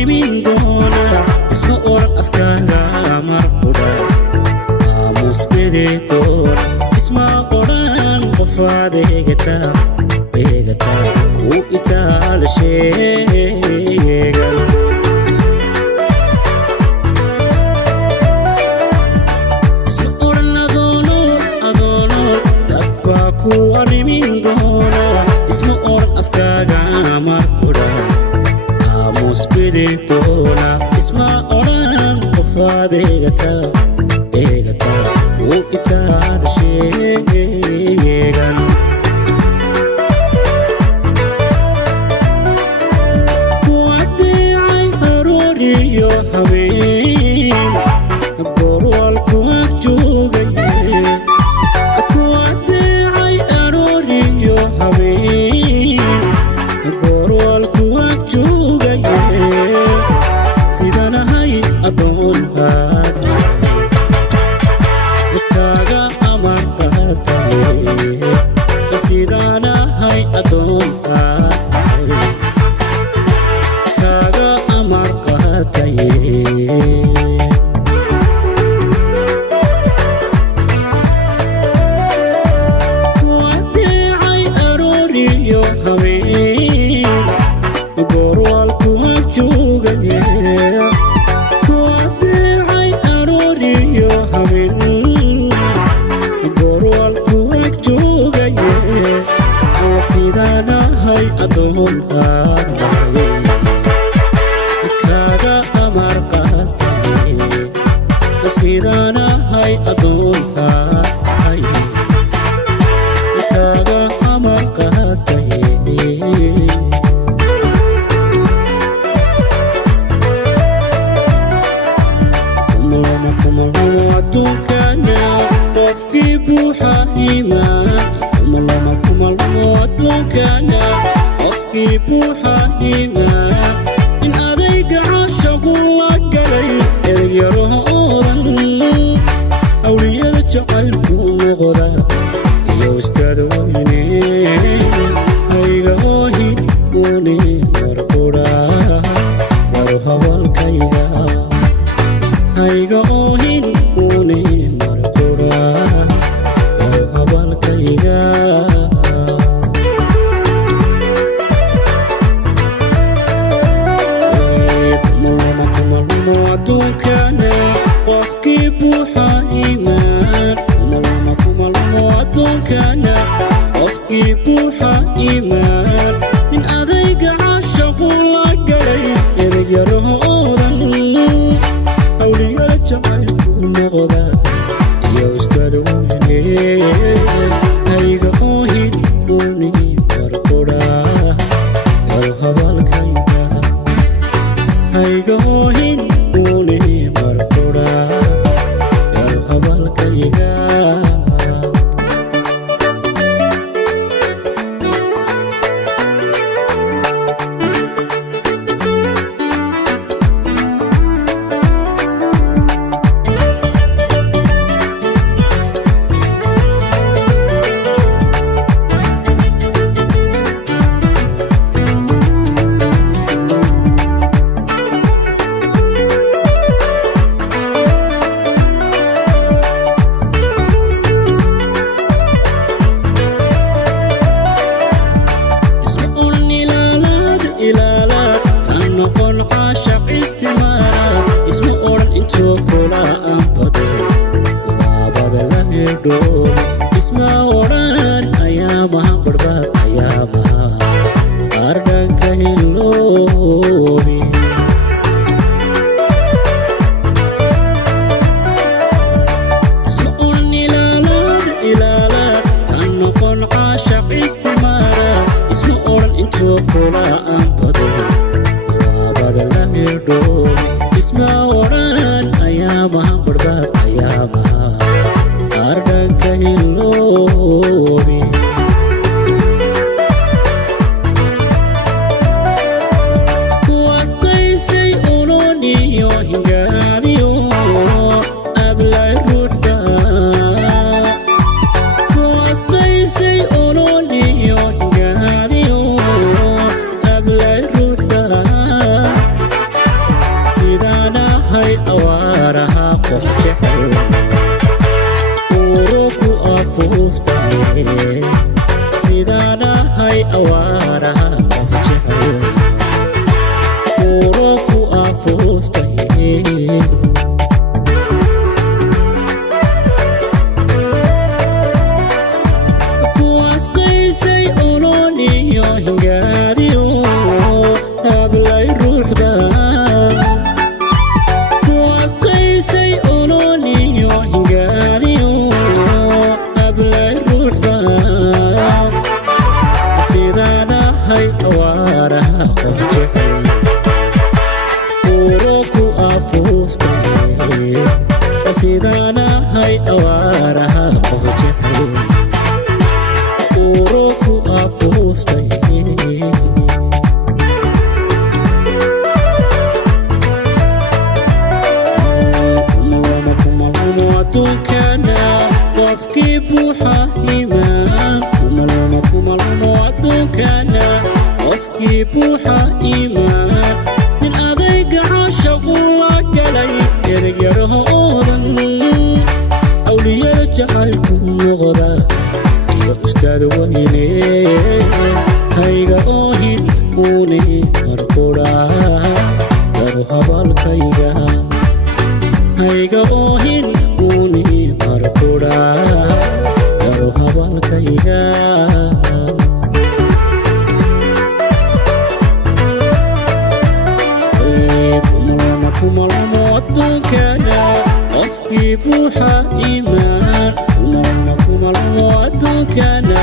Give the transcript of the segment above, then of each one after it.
arrimin doona isma oran afkaaga marquda aamus bedetoon isma oran qofaad eegata ku itaal sheegan isma oran adoono dadba ku arrimin doona isma oran afkaaga marquda aamus bedetoona isma oran qofaad eegata ku itaal sheegan say, oh, no, awaaraha qof jecel uuro ku afuuftay kuwaas qaysay ololiyo hingaadiyo hablay ruuxda kuwaas qaysay ololiyo hingaadiyo hablay ruuxda sidaan ahay awaaraha qof jecel uuro ku afuuftay sidaan ahay awaaraha qof jecel uuro ku afuuftay adduunkana qofkii buuxa iimaan kumalmo adduunkana qofkii buuxa iimaan nin adayga caashaqu la galay eryarahoodan awliyada jacaylku noqda iyo ustaad weyne hayga oohin uuni markudha daro habalkayga hayga oohin uuni markudha daro habalkayga kumalmo adduunkana qofkii buuxa iimaan kumalmo adduunkana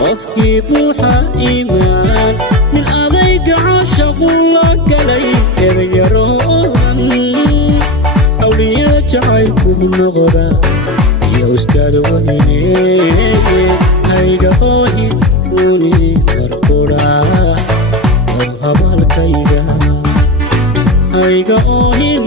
qofkii buuxa iimaan nin adayga caashaqu la galay eryaroodan awliyada jacaylku noqda iyo ustaad weyne hayga oohin uuni markudha daro habalkayga hayga oohin